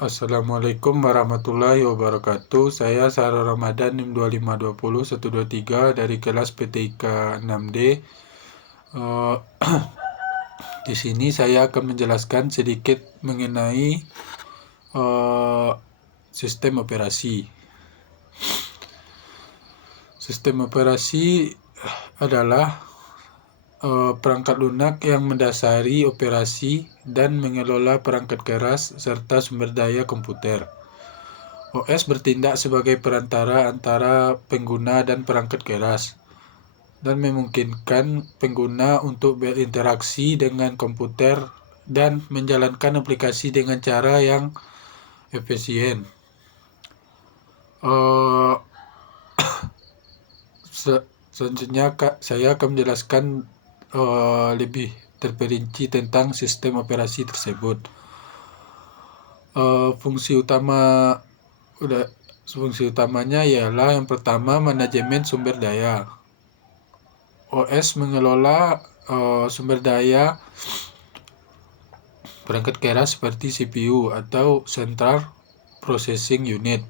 Assalamualaikum warahmatullahi wabarakatuh. Saya Sarah Ramadan NIM 2520123 dari kelas PTIK 6D. Di sini saya akan menjelaskan sedikit mengenai sistem operasi. Sistem operasi adalah perangkat lunak yang mendasari operasi dan mengelola perangkat keras serta sumber daya komputer. OS bertindak sebagai perantara antara pengguna dan perangkat keras dan memungkinkan pengguna untuk berinteraksi dengan komputer dan menjalankan aplikasi dengan cara yang efisien. Selanjutnya saya akan menjelaskan lebih terperinci tentang sistem operasi tersebut. Fungsi utamanya ialah yang pertama, manajemen sumber daya. OS mengelola sumber daya perangkat keras seperti CPU atau Central Processing Unit,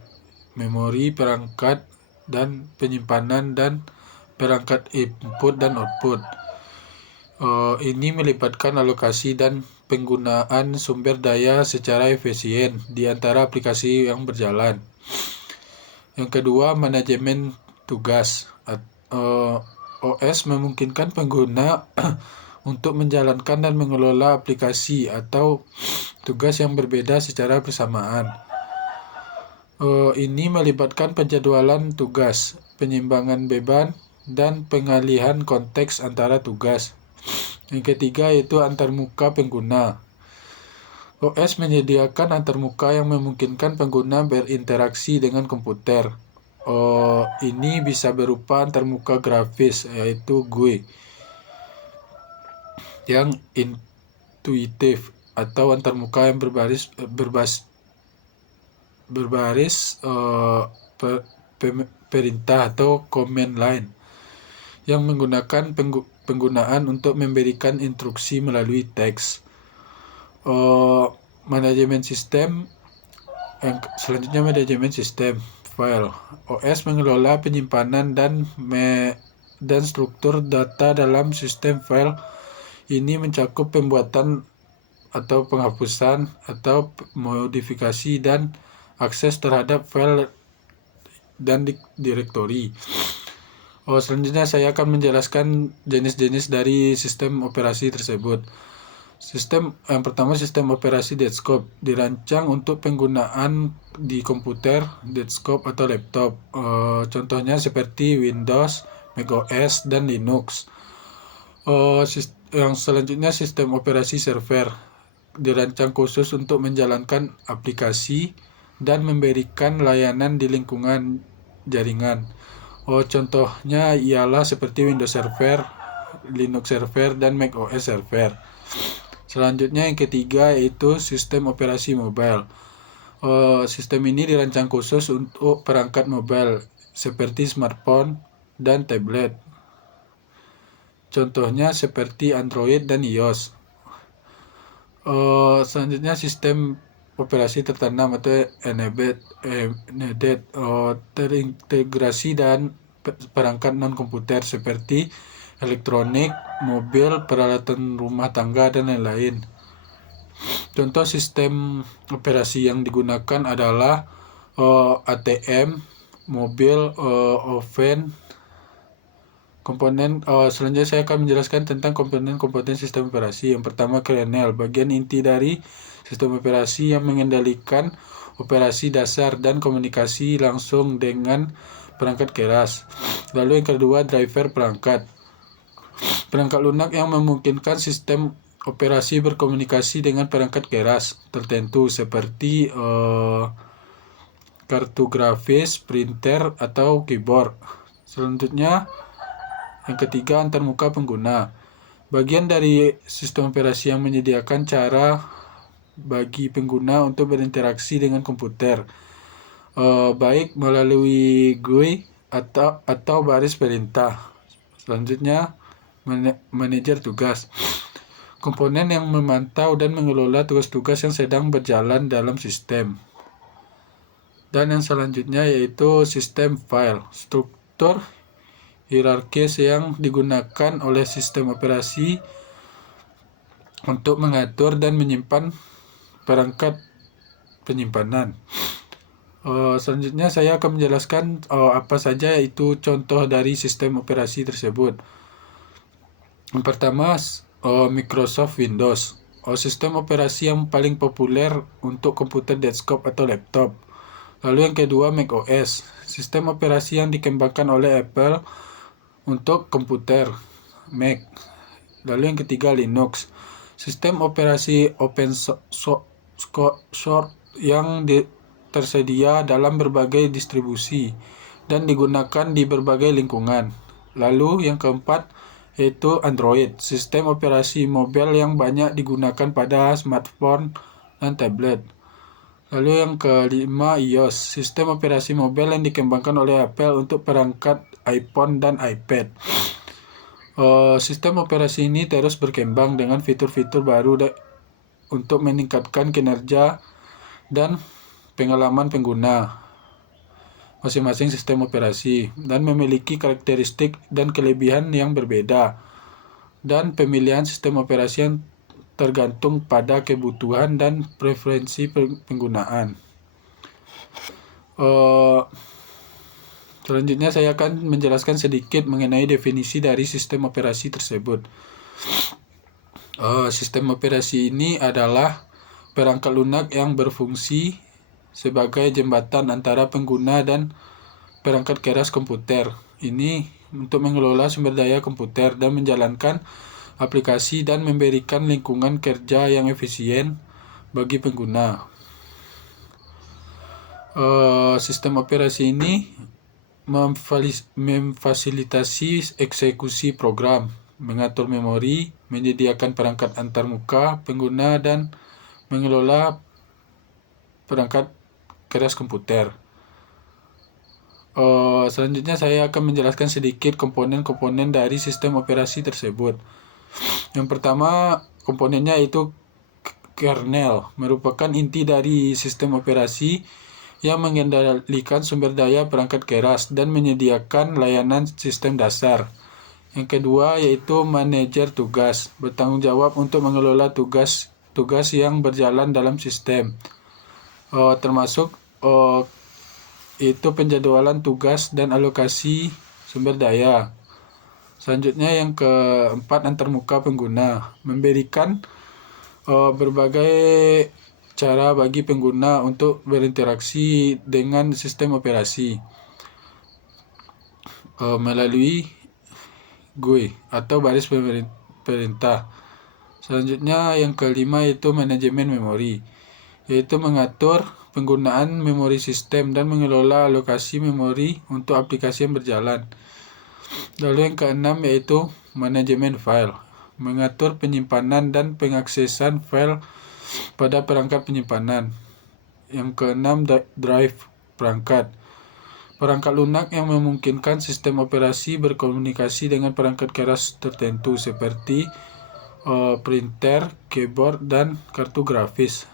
memori perangkat dan penyimpanan, dan perangkat input dan output. Ini melibatkan alokasi dan penggunaan sumber daya secara efisien di antara aplikasi yang berjalan. Yang kedua, manajemen tugas. OS memungkinkan pengguna untuk menjalankan dan mengelola aplikasi atau tugas yang berbeda secara bersamaan. Ini melibatkan penjadwalan tugas, penyimbangan beban, dan pengalihan konteks antara tugas. Yang ketiga yaitu antarmuka pengguna. OS menyediakan antarmuka yang memungkinkan pengguna berinteraksi dengan komputer. Ini bisa berupa antarmuka grafis, yaitu GUI, yang intuitif, atau antarmuka yang berbaris perintah atau command line, yang menggunakan penggunaan untuk memberikan instruksi melalui teks. Manajemen sistem. Selanjutnya, manajemen sistem file. OS mengelola penyimpanan dan struktur data dalam sistem file. Ini mencakup pembuatan atau penghapusan atau modifikasi dan akses terhadap file dan direktori. Selanjutnya saya akan menjelaskan jenis-jenis dari sistem operasi tersebut. Yang pertama, sistem operasi desktop dirancang untuk penggunaan di komputer, desktop atau laptop. Contohnya seperti Windows, macOS, dan Linux. Yang selanjutnya, sistem operasi server dirancang khusus untuk menjalankan aplikasi dan memberikan layanan di lingkungan jaringan. Contohnya ialah seperti Windows Server, Linux Server, dan macOS Server. Selanjutnya yang ketiga yaitu sistem operasi mobile. Sistem ini dirancang khusus untuk perangkat mobile seperti smartphone dan tablet. Contohnya seperti Android dan iOS. Selanjutnya sistem operasi tertanam atau embedded, terintegrasi dan perangkat non-komputer seperti elektronik, mobil, peralatan rumah tangga, dan lain-lain. Contoh sistem operasi yang digunakan adalah ATM, mobil, oven, komponen. Selanjutnya saya akan menjelaskan tentang komponen-komponen sistem operasi. Yang pertama, kernel, bagian inti dari sistem operasi yang mengendalikan operasi dasar dan komunikasi langsung dengan perangkat keras. Lalu yang kedua, driver perangkat lunak yang memungkinkan sistem operasi berkomunikasi dengan perangkat keras tertentu seperti kartu grafis, printer, atau keyboard. Selanjutnya yang ketiga, antarmuka pengguna, bagian dari sistem operasi yang menyediakan cara bagi pengguna untuk berinteraksi dengan komputer, baik melalui GUI atau baris perintah. Selanjutnya, manajer tugas. komponen yang memantau dan mengelola tugas-tugas yang sedang berjalan dalam sistem. Dan yang selanjutnya yaitu sistem file, struktur hierarkis yang digunakan oleh sistem operasi untuk mengatur dan menyimpan perangkat penyimpanan. Selanjutnya saya akan menjelaskan apa saja itu contoh dari sistem operasi tersebut. Yang pertama, Microsoft Windows, sistem operasi yang paling populer untuk komputer desktop atau laptop. Lalu yang kedua, Mac OS, sistem operasi yang dikembangkan oleh Apple untuk komputer Mac. Lalu yang ketiga, Linux, sistem operasi open source yang tersedia dalam berbagai distribusi dan digunakan di berbagai lingkungan. Lalu yang keempat yaitu Android, sistem operasi mobile yang banyak digunakan pada smartphone dan tablet. Lalu yang kelima, iOS, sistem operasi mobile yang dikembangkan oleh Apple untuk perangkat iPhone dan iPad. Sistem operasi ini terus berkembang dengan fitur-fitur baru untuk meningkatkan kinerja dan pengalaman pengguna masing-masing sistem operasi dan memiliki karakteristik dan kelebihan yang berbeda. Dan pemilihan sistem operasi yang tergantung pada kebutuhan dan preferensi penggunaan. Selanjutnya saya akan menjelaskan sedikit mengenai definisi dari sistem operasi tersebut. Sistem operasi ini adalah perangkat lunak yang berfungsi sebagai jembatan antara pengguna dan perangkat keras komputer. Ini untuk mengelola sumber daya komputer dan menjalankan aplikasi dan memberikan lingkungan kerja yang efisien bagi pengguna. Sistem operasi ini memfasilitasi eksekusi program, mengatur memori, menyediakan perangkat antarmuka pengguna, dan mengelola perangkat keras komputer. Selanjutnya saya akan menjelaskan sedikit komponen-komponen dari sistem operasi tersebut. Yang pertama, komponennya itu kernel, merupakan inti dari sistem operasi yang mengendalikan sumber daya perangkat keras dan menyediakan layanan sistem dasar. Yang kedua yaitu manajer tugas, bertanggung jawab untuk mengelola tugas-tugas yang berjalan dalam sistem, termasuk itu penjadwalan tugas dan alokasi sumber daya. Selanjutnya yang keempat, antarmuka pengguna, memberikan berbagai cara bagi pengguna untuk berinteraksi dengan sistem operasi melalui GUI atau baris perintah. Selanjutnya yang kelima itu manajemen memori, yaitu mengatur penggunaan memori sistem dan mengelola alokasi memori untuk aplikasi yang berjalan. Lalu yang keenam yaitu manajemen file, mengatur penyimpanan dan pengaksesan file pada perangkat penyimpanan. Yang keenam, drive perangkat, perangkat lunak yang memungkinkan sistem operasi berkomunikasi dengan perangkat keras tertentu seperti printer, keyboard, dan kartu grafis.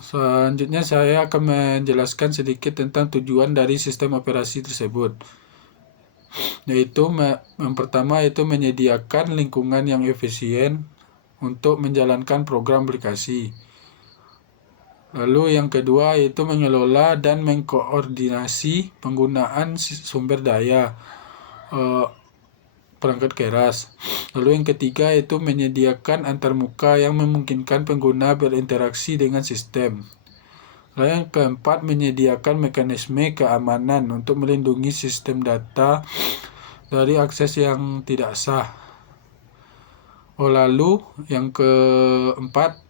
Selanjutnya saya akan menjelaskan sedikit tentang tujuan dari sistem operasi tersebut, yaitu yang pertama yaitu menyediakan lingkungan yang efisien untuk menjalankan program aplikasi. Lalu yang kedua yaitu mengelola dan mengkoordinasi penggunaan sumber daya perangkat keras. Lalu yang ketiga yaitu menyediakan antarmuka yang memungkinkan pengguna berinteraksi dengan sistem. Lalu yang keempat, menyediakan mekanisme keamanan untuk melindungi sistem data dari akses yang tidak sah. Lalu yang keempat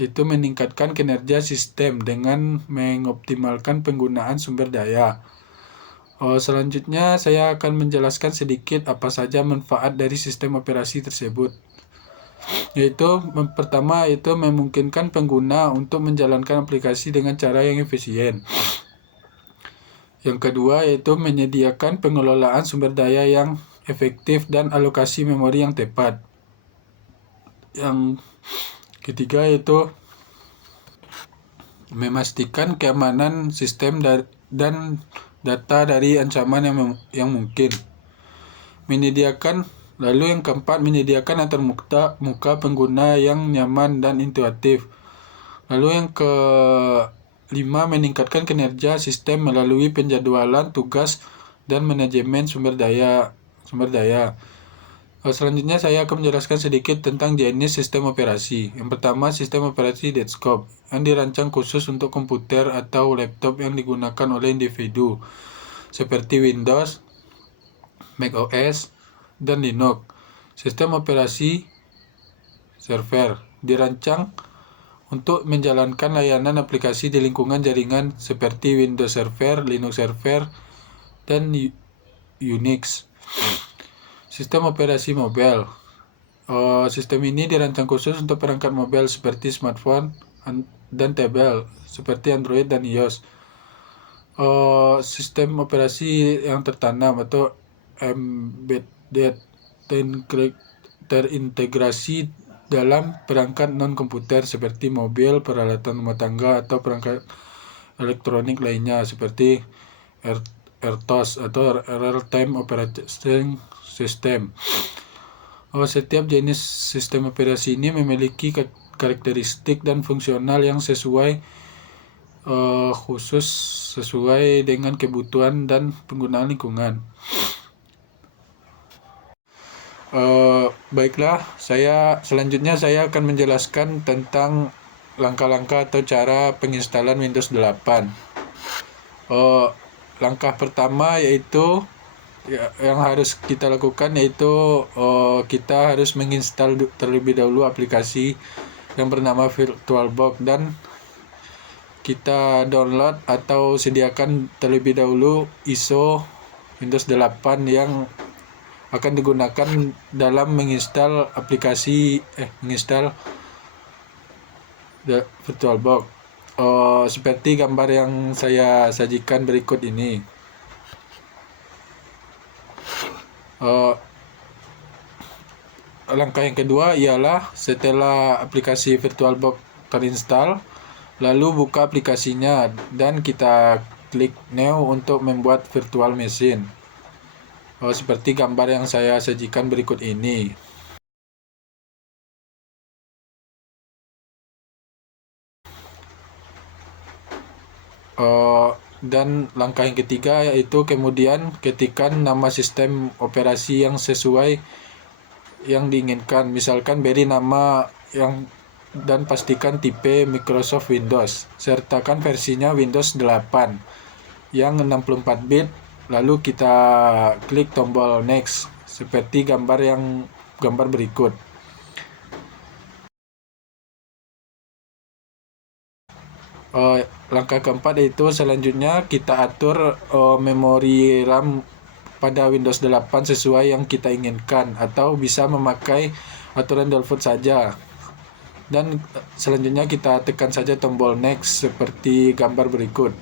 itu meningkatkan kinerja sistem dengan mengoptimalkan penggunaan sumber daya. Selanjutnya saya akan menjelaskan sedikit apa saja manfaat dari sistem operasi tersebut. Yaitu pertama itu memungkinkan pengguna untuk menjalankan aplikasi dengan cara yang efisien. Yang kedua yaitu menyediakan pengelolaan sumber daya yang efektif, dan alokasi memori yang tepat. Yang ketiga yaitu memastikan keamanan sistem dan data dari ancaman yang mungkin. Lalu yang keempat, menyediakan antarmuka pengguna yang nyaman dan intuitif. Lalu yang kelima, meningkatkan kinerja sistem melalui penjadwalan tugas dan manajemen sumber daya. Selanjutnya saya akan menjelaskan sedikit tentang jenis sistem operasi. Yang pertama, sistem operasi desktop yang dirancang khusus untuk komputer atau laptop yang digunakan oleh individu seperti Windows, Mac OS, dan Linux. Sistem operasi server dirancang untuk menjalankan layanan aplikasi di lingkungan jaringan seperti Windows Server, Linux Server, dan Unix. Sistem operasi mobile. Sistem ini dirancang khusus untuk perangkat mobile seperti smartphone dan tablet seperti Android dan iOS. Sistem operasi yang tertanam atau embedded terintegrasi dalam perangkat non-komputer seperti mobil, peralatan rumah tangga, atau perangkat elektronik lainnya seperti RTOS atau Real-Time Operating System. Setiap jenis sistem operasi ini memiliki karakteristik dan fungsional yang khusus sesuai dengan kebutuhan dan penggunaan lingkungan. Baiklah, selanjutnya saya akan menjelaskan tentang langkah-langkah atau cara penginstalan Windows 8. Langkah pertama yaitu yang harus kita lakukan yaitu kita harus menginstal terlebih dahulu aplikasi yang bernama VirtualBox, dan kita download atau sediakan terlebih dahulu ISO Windows 8 yang akan digunakan dalam menginstal VirtualBox. Seperti gambar yang saya sajikan berikut ini. Langkah yang kedua ialah setelah aplikasi VirtualBox terinstall, lalu buka aplikasinya dan kita klik New untuk membuat virtual machine. Seperti gambar yang saya sajikan berikut ini. Dan langkah yang ketiga yaitu kemudian ketikkan nama sistem operasi yang sesuai yang diinginkan. Misalkan beri nama dan pastikan tipe Microsoft Windows. Sertakan versinya Windows 8 yang 64 bit. Lalu kita klik tombol next seperti gambar berikut. Langkah keempat yaitu selanjutnya kita atur memori RAM pada Windows 8 sesuai yang kita inginkan, atau bisa memakai aturan default saja. Dan selanjutnya kita tekan saja tombol next seperti gambar berikut.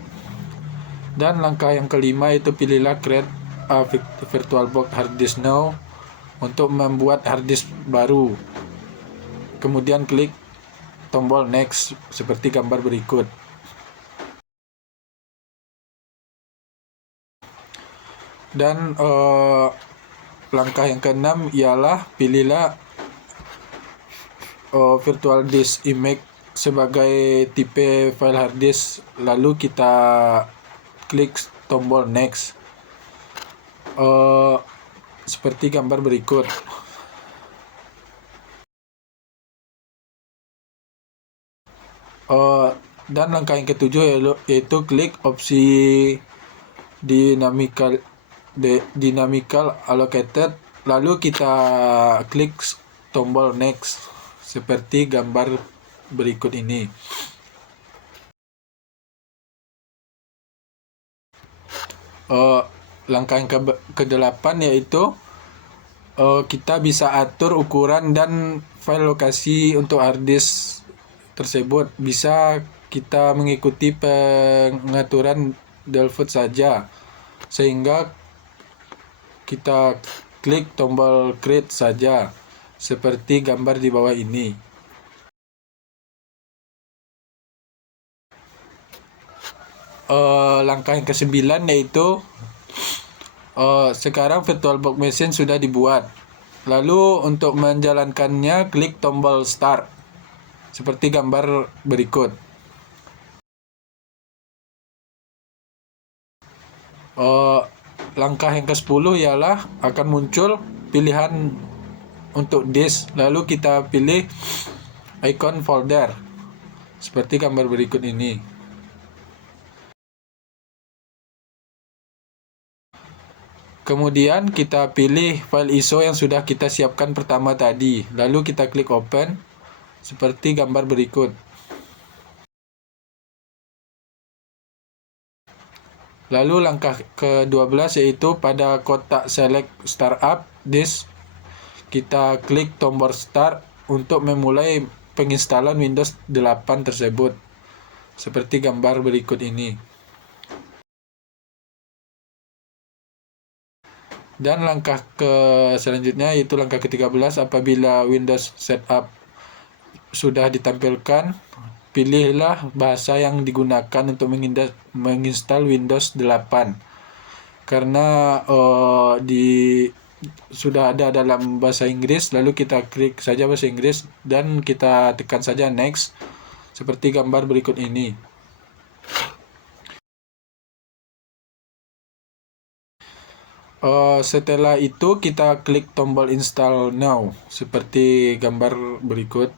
Dan langkah yang kelima itu pilihlah create a VirtualBox hard disk now untuk membuat hard disk baru. Kemudian klik tombol next seperti gambar berikut. Dan langkah yang keenam ialah pilihlah virtual disk image sebagai tipe file hard disk, lalu kita klik tombol next seperti gambar berikut. Dan langkah yang ketujuh yaitu klik opsi dynamical allocated, lalu kita klik tombol next seperti gambar berikut ini. Langkah yang ke-8 yaitu kita bisa atur ukuran dan file lokasi untuk hard disk tersebut. Bisa kita mengikuti pengaturan default saja, sehingga kita klik tombol create saja, seperti gambar di bawah ini. Langkah yang ke-9 yaitu sekarang VirtualBox Machine sudah dibuat. Lalu untuk menjalankannya klik tombol start seperti gambar berikut. Langkah yang ke-10 ialah akan muncul pilihan untuk disk. Lalu kita pilih icon folder seperti gambar berikut ini. Kemudian kita pilih file ISO yang sudah kita siapkan pertama tadi. Lalu kita klik open seperti gambar berikut. Lalu langkah ke-12 yaitu pada kotak select startup disk, kita klik tombol start untuk memulai penginstalan Windows 8 tersebut, seperti gambar berikut ini. Dan langkah selanjutnya yaitu langkah ke-13, apabila Windows setup sudah ditampilkan, pilihlah bahasa yang digunakan untuk menginstal Windows 8. Karena sudah ada dalam bahasa Inggris, lalu kita klik saja bahasa Inggris dan kita tekan saja next seperti gambar berikut ini. Setelah itu kita klik tombol install now seperti gambar berikut.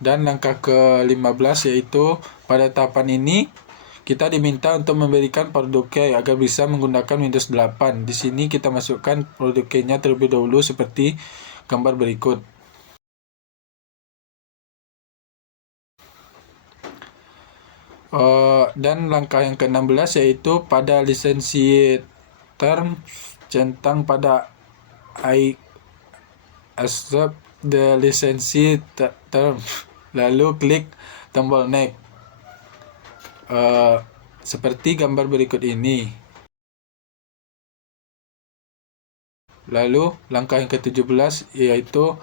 Dan langkah ke-15 yaitu pada tahapan ini kita diminta untuk memberikan produk key agar bisa menggunakan Windows 8. Di sini kita masukkan produk key-nya terlebih dahulu seperti gambar berikut. Dan langkah yang ke-16 yaitu pada lisensi term centang pada I accept the lisensi term, lalu klik tombol next seperti gambar berikut ini. Lalu langkah yang ke-17 yaitu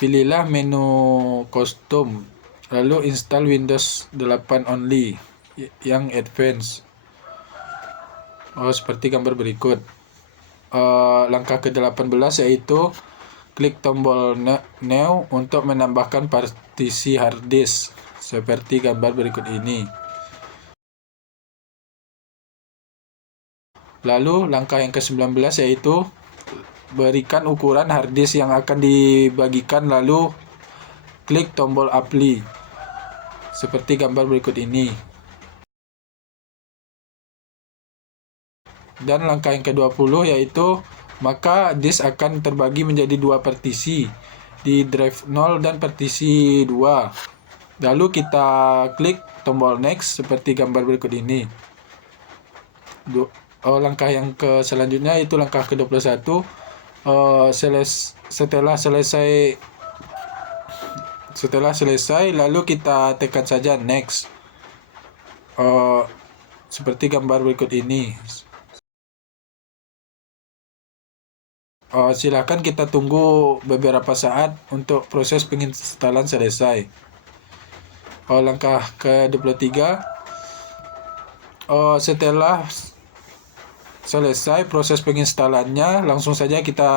pilihlah menu custom, lalu install Windows 8 only yang advance, seperti gambar berikut. Langkah ke-18 yaitu klik tombol new untuk menambahkan partisi hard disk seperti gambar berikut ini. Lalu langkah yang ke-19 yaitu berikan ukuran hard disk yang akan dibagikan, lalu klik tombol apply seperti gambar berikut ini. Dan langkah yang ke-20 yaitu maka disk akan terbagi menjadi dua partisi, di drive 0 dan partisi 2. Lalu kita klik tombol next seperti gambar berikut ini. Langkah yang selanjutnya itu langkah ke-21. Setelah selesai lalu kita tekan saja next seperti gambar berikut ini. Silakan kita tunggu beberapa saat untuk proses penginstalan selesai. Langkah ke-23, setelah selesai proses penginstalannya, langsung saja kita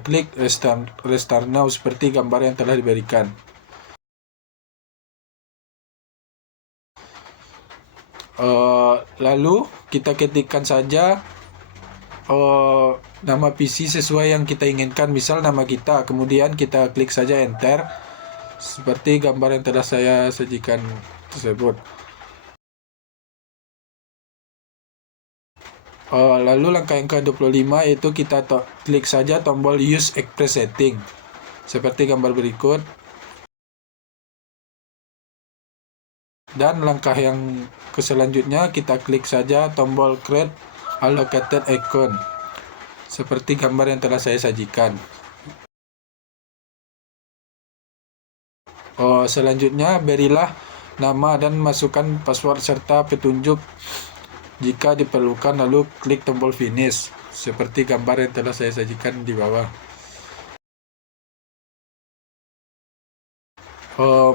klik restart now seperti gambar yang telah diberikan. Lalu kita ketikkan saja nama PC sesuai yang kita inginkan, misal nama kita, kemudian kita klik saja enter seperti gambar yang telah saya sajikan tersebut. Lalu langkah yang ke-25 yaitu kita klik saja tombol use express setting seperti gambar berikut. Dan langkah yang selanjutnya kita klik saja tombol create allocated icon seperti gambar yang telah saya sajikan. Selanjutnya berilah nama dan masukkan password serta petunjuk Jika diperlukan, lalu klik tombol finish seperti gambar yang telah saya sajikan di bawah.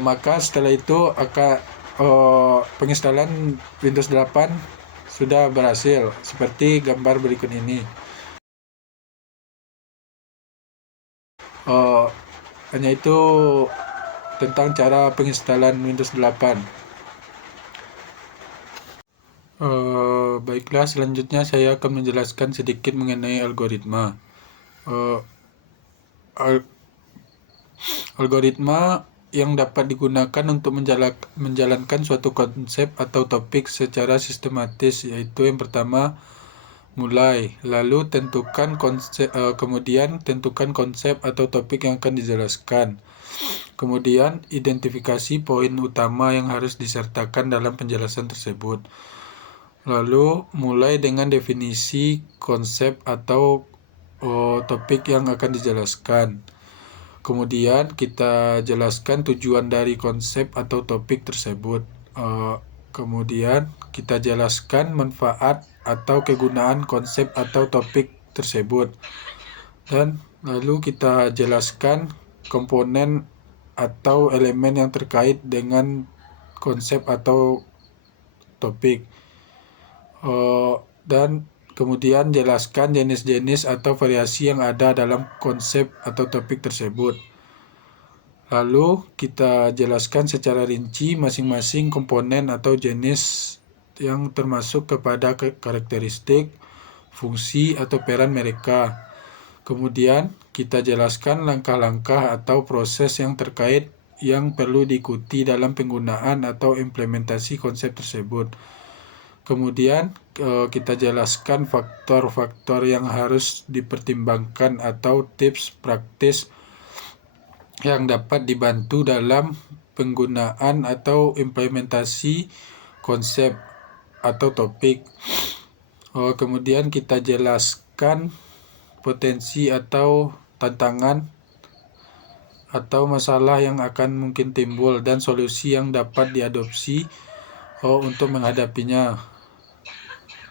Maka setelah itu penginstalan Windows 8 sudah berhasil seperti gambar berikut ini. Hanya itu tentang cara penginstalan Windows 8. Baiklah, selanjutnya saya akan menjelaskan sedikit mengenai algoritma. Algoritma yang dapat digunakan untuk menjalankan suatu konsep atau topik secara sistematis, yaitu yang pertama, mulai, lalu kemudian tentukan konsep atau topik yang akan dijelaskan. Kemudian, identifikasi poin utama yang harus disertakan dalam penjelasan tersebut. Lalu, mulai dengan definisi konsep atau topik yang akan dijelaskan. Kemudian, kita jelaskan tujuan dari konsep atau topik tersebut. Kemudian, kita jelaskan manfaat atau kegunaan konsep atau topik tersebut. Dan lalu kita jelaskan komponen atau elemen yang terkait dengan konsep atau topik. Dan kemudian jelaskan jenis-jenis atau variasi yang ada dalam konsep atau topik tersebut. Lalu kita jelaskan secara rinci masing-masing komponen atau jenis yang termasuk kepada karakteristik, fungsi, atau peran mereka. Kemudian kita jelaskan langkah-langkah atau proses yang terkait yang perlu diikuti dalam penggunaan atau implementasi konsep tersebut. Kemudian kita jelaskan faktor-faktor yang harus dipertimbangkan atau tips praktis yang dapat dibantu dalam penggunaan atau implementasi konsep atau topik. Kemudian kita jelaskan potensi atau tantangan atau masalah yang akan mungkin timbul dan solusi yang dapat diadopsi untuk menghadapinya.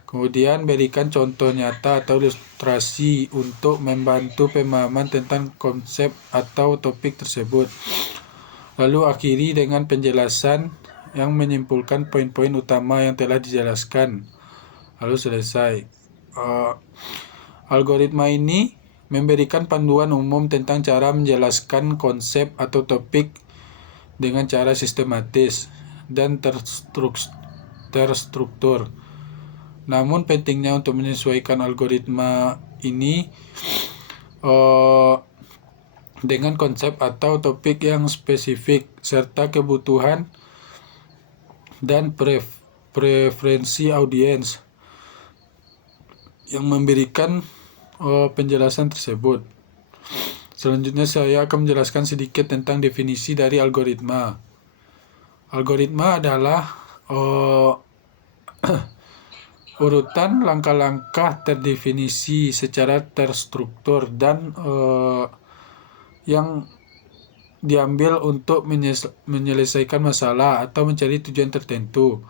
Kemudian berikan contoh nyata atau ilustrasi untuk membantu pemahaman tentang konsep atau topik tersebut. Lalu akhiri dengan penjelasan yang menyimpulkan poin-poin utama yang telah dijelaskan. Lalu selesai. Algoritma ini memberikan panduan umum tentang cara menjelaskan konsep atau topik dengan cara sistematis dan terstruktur. Namun pentingnya untuk menyesuaikan algoritma ini dengan konsep atau topik yang spesifik serta kebutuhan dan preferensi audiens yang memberikan penjelasan tersebut. Selanjutnya saya akan menjelaskan sedikit tentang definisi dari algoritma. Algoritma adalah urutan langkah-langkah terdefinisi secara terstruktur dan yang diambil untuk menyelesaikan masalah atau mencari tujuan tertentu.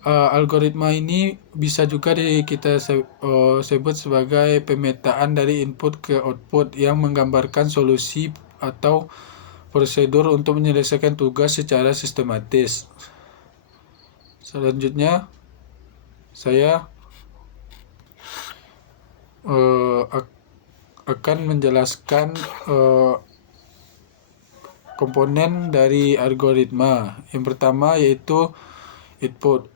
Algoritma ini bisa juga kita sebut sebagai pemetaan dari input ke output yang menggambarkan solusi atau prosedur untuk menyelesaikan tugas secara sistematis. Selanjutnya, saya akan menjelaskan komponen dari algoritma. Yang pertama yaitu input,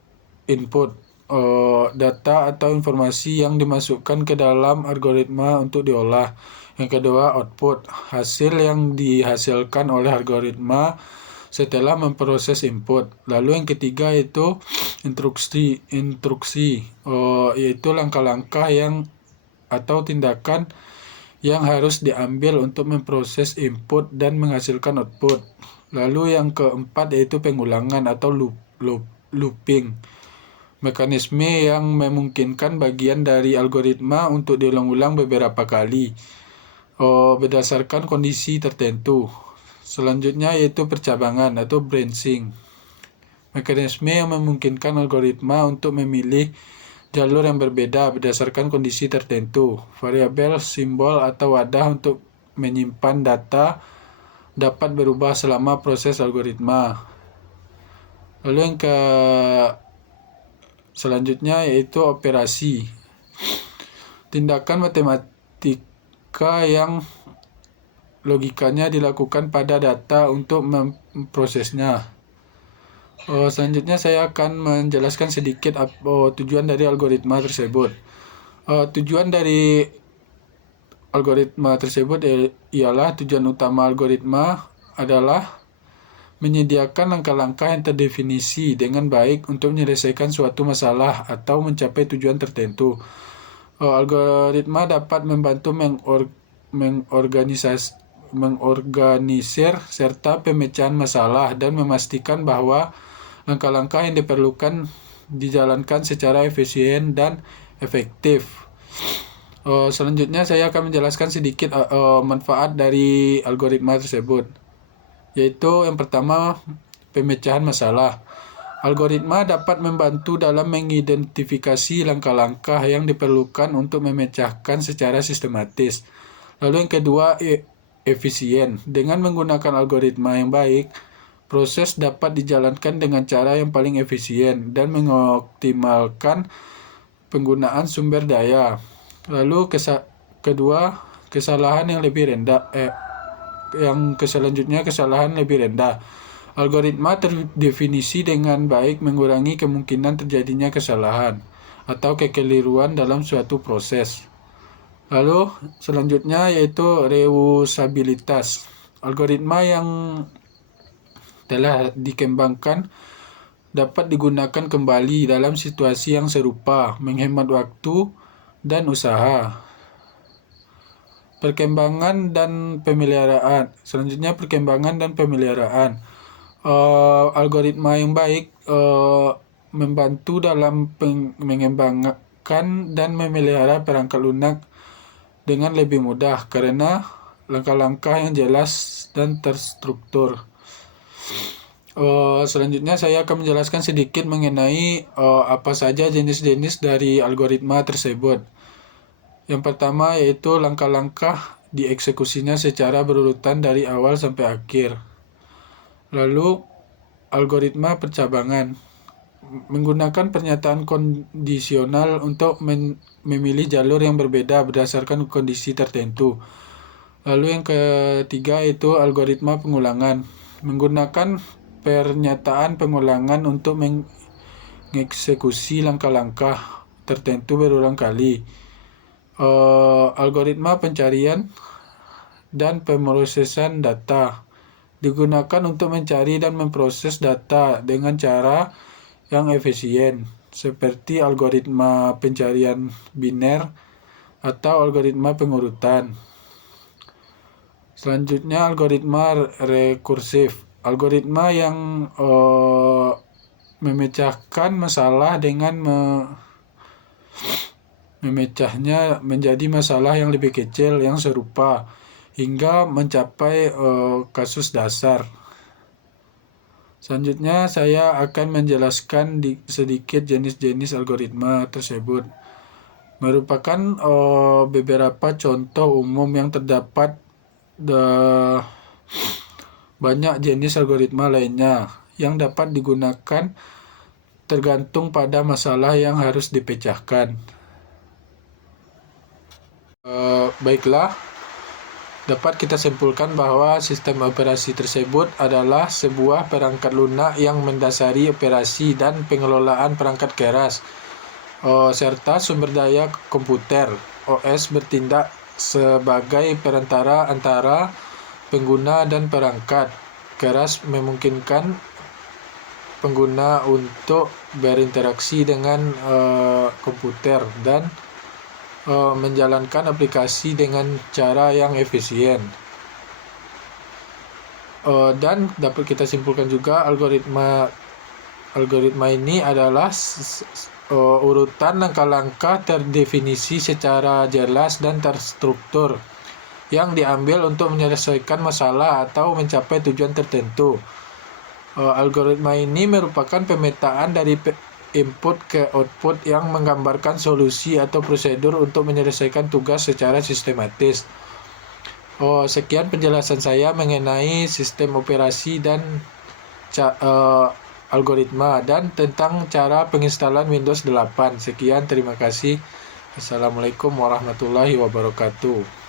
data atau informasi yang dimasukkan ke dalam algoritma untuk diolah. Yang kedua, output, hasil yang dihasilkan oleh algoritma setelah memproses input. Lalu yang ketiga yaitu instruksi, yaitu langkah-langkah yang atau tindakan yang harus diambil untuk memproses input dan menghasilkan output. Lalu yang keempat yaitu pengulangan atau looping, mekanisme yang memungkinkan bagian dari algoritma untuk diulang-ulang beberapa kali berdasarkan kondisi tertentu. Selanjutnya yaitu percabangan atau branching. Mekanisme yang memungkinkan algoritma untuk memilih jalur yang berbeda berdasarkan kondisi tertentu. Variabel, simbol, atau wadah untuk menyimpan data dapat berubah selama proses algoritma. Lalu yang selanjutnya yaitu operasi. Tindakan matematika yang logikanya dilakukan pada data untuk memprosesnya. Selanjutnya saya akan menjelaskan sedikit tujuan dari algoritma tersebut. Tujuan dari algoritma tersebut ialah tujuan utama algoritma adalah menyediakan langkah-langkah yang terdefinisi dengan baik untuk menyelesaikan suatu masalah atau mencapai tujuan tertentu. Algoritma dapat membantu mengorganisir serta pemecahan masalah dan memastikan bahwa langkah-langkah yang diperlukan dijalankan secara efisien dan efektif. Selanjutnya saya akan menjelaskan sedikit manfaat dari algoritma tersebut, yaitu yang pertama, pemecahan masalah. Algoritma dapat membantu dalam mengidentifikasi langkah-langkah yang diperlukan untuk memecahkan secara sistematis. Lalu yang kedua, efisien. Dengan menggunakan algoritma yang baik, proses dapat dijalankan dengan cara yang paling efisien dan mengoptimalkan penggunaan sumber daya. Lalu kedua, kesalahan yang lebih rendah. Selanjutnya, kesalahan lebih rendah. Algoritma terdefinisi dengan baik mengurangi kemungkinan terjadinya kesalahan atau kekeliruan dalam suatu proses. Lalu selanjutnya yaitu reusabilitas. Algoritma yang telah dikembangkan dapat digunakan kembali dalam situasi yang serupa, menghemat waktu dan usaha. Perkembangan dan pemeliharaan. Selanjutnya, perkembangan dan pemeliharaan. Algoritma yang baik membantu dalam mengembangkan dan memelihara perangkat lunak dengan lebih mudah karena langkah-langkah yang jelas dan terstruktur. Selanjutnya saya akan menjelaskan sedikit mengenai apa saja jenis-jenis dari algoritma tersebut. Yang pertama yaitu langkah-langkah dieksekusinya secara berurutan dari awal sampai akhir. Lalu algoritma percabangan menggunakan pernyataan kondisional untuk memilih jalur yang berbeda berdasarkan kondisi tertentu. Lalu yang ketiga itu algoritma pengulangan menggunakan pernyataan pengulangan untuk mengeksekusi langkah-langkah tertentu berulang kali. Algoritma pencarian dan pemrosesan data digunakan untuk mencari dan memproses data dengan cara yang efisien, seperti algoritma pencarian biner atau algoritma pengurutan. Selanjutnya, algoritma rekursif. Algoritma yang memecahkan masalah dengan memecahnya menjadi masalah yang lebih kecil yang serupa hingga mencapai kasus dasar. Selanjutnya saya akan menjelaskan sedikit jenis-jenis algoritma tersebut. Merupakan beberapa contoh umum yang terdapat banyak jenis algoritma lainnya yang dapat digunakan tergantung pada masalah yang harus dipecahkan. Baiklah, dapat kita simpulkan bahwa sistem operasi tersebut adalah sebuah perangkat lunak yang mendasari operasi dan pengelolaan perangkat keras, serta sumber daya komputer. OS bertindak sebagai perantara antara pengguna dan perangkat keras, memungkinkan pengguna untuk berinteraksi dengan komputer dan menjalankan aplikasi dengan cara yang efisien. Dan dapat kita simpulkan juga algoritma ini adalah urutan langkah-langkah terdefinisi secara jelas dan terstruktur yang diambil untuk menyelesaikan masalah atau mencapai tujuan tertentu. Algoritma ini merupakan pemetaan dari input ke output yang menggambarkan solusi atau prosedur untuk menyelesaikan tugas secara sistematis. Sekian penjelasan saya mengenai sistem operasi dan algoritma dan tentang cara penginstalan Windows 8. Sekian, terima kasih. Assalamualaikum warahmatullahi wabarakatuh.